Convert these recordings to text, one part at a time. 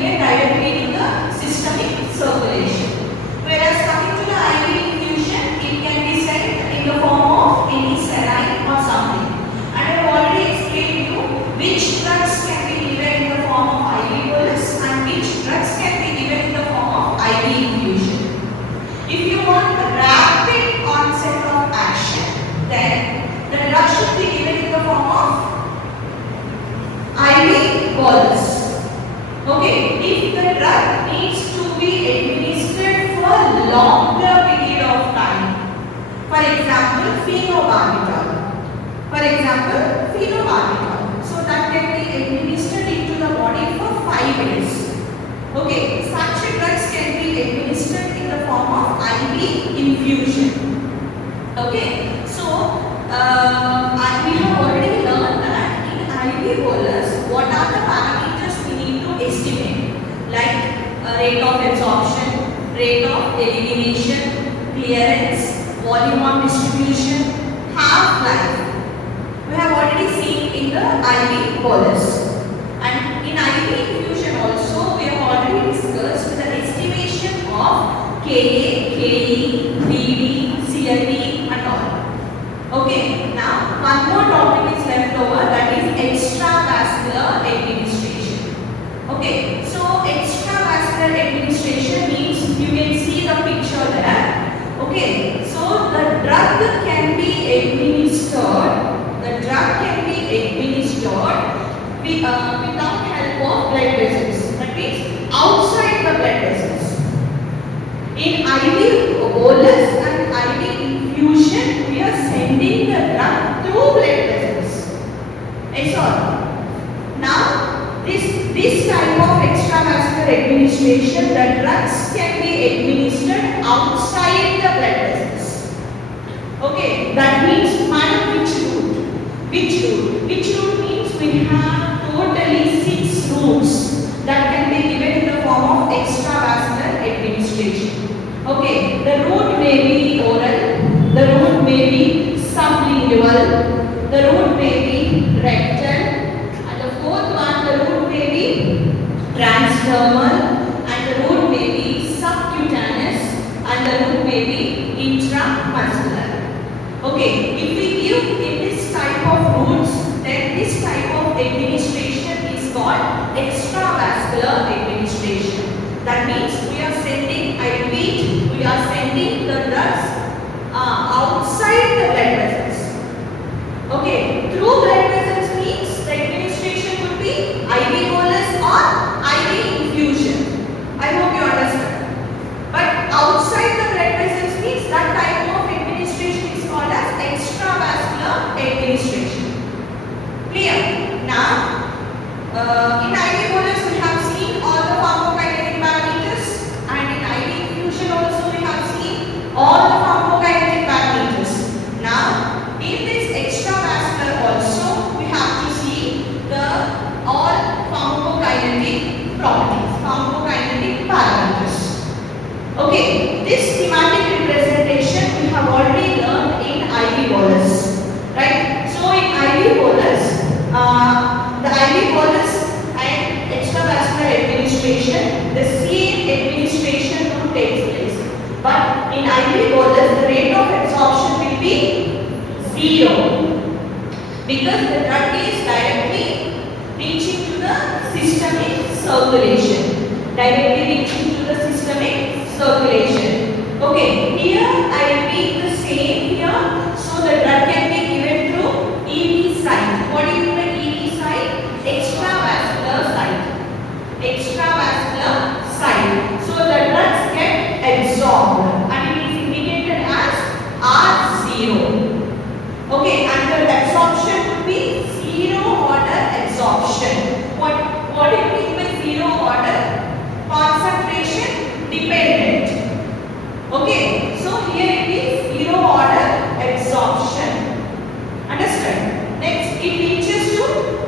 given directly to the systemic circulation. Whereas coming to the IV infusion, it can be sent in the form of any saline or something. And I have already explained to you which drugs can be given in the form of IV bolus and which drugs can be given in the form of IV infusion. If you want a rapid onset of action, then the drug should be given in the form of IV bolus. Okay, if the drug needs to be administered for a longer period of time, for example, phenobarbital. So that can be administered into the body for 5 days. Okay, such drugs can be administered in the form of IV infusion. Okay, so we have already learned that in IV bolus, what are the parameters we need to estimate, like rate of absorption, rate of elimination, clearance, volume of distribution, half-life. We have already seen in the IV bolus. And in IV infusion also, we have already discussed the estimation of Ka, Ke, Bd, CLD and all. Okay, now one more topic is left over, that is extravascular administration. Okay, so extravascular administration means you can see the picture there. Okay, so the drug can be administered. Without help of blood vessels. That means outside the blood vessels. In IV bolus and IV infusion, we are sending the drug through blood vessels. Yes or no? Now, this type of extravascular administration, the drugs can be administered outside the blood vessels. Okay, that means madam, which route? Which route means we have totally 6 routes that can be given in the form of extravascular administration. Okay, the route may be oral, the route may be sublingual, the route may be rectal, and the fourth one, the route may be transdermal, and the route may be subcutaneous, and the route may be intramuscular. Okay, if we give in this type of routes, then this type of administration is called extravascular administration. That means we are sending, I repeat, we are sending the drugs outside the blood vessels. Okay, through blood vessels means the administration would be IV bolus or IV infusion. I hope you understand. But outside the blood vessels means that type of administration is called as extravascular administration. Clear? Now, in IV bolus we have seen all the pharmacokinetic parameters, and in IV infusion also we have seen all the pharmacokinetic parameters. Now, in this extravascular also we have to see the all pharmacokinetic properties, pharmacokinetic parameters. Okay, this schematic representation we have already learned in IV bolus, right? So in IV bolus, the IV bolus and extravascular administration, the same administration route takes place. But in IV bolus, the rate of absorption will be 0 because the drug is directly reaching to the systemic circulation. Okay, here I repeat the same here. So the drug can be given through EV site. What do you mean by EV site? Extravascular site. Extravascular site. So the drugs get absorbed and it is indicated as R0. Okay, and the absorption would be zero order absorption. What do you mean by zero order? Concentration dependent. Okay, so here it is zero order absorption. Understand? Next, it reaches to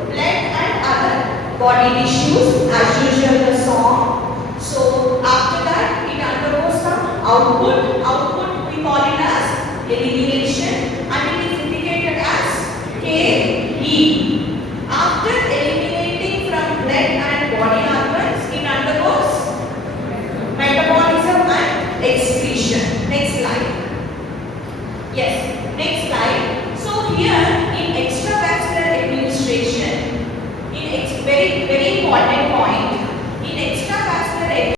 blood and other body tissues as usual the song. So after that, it undergoes some output. Output we call it as elimination, and it is indicated as Ke. After eliminating from blood and body organs, it undergoes important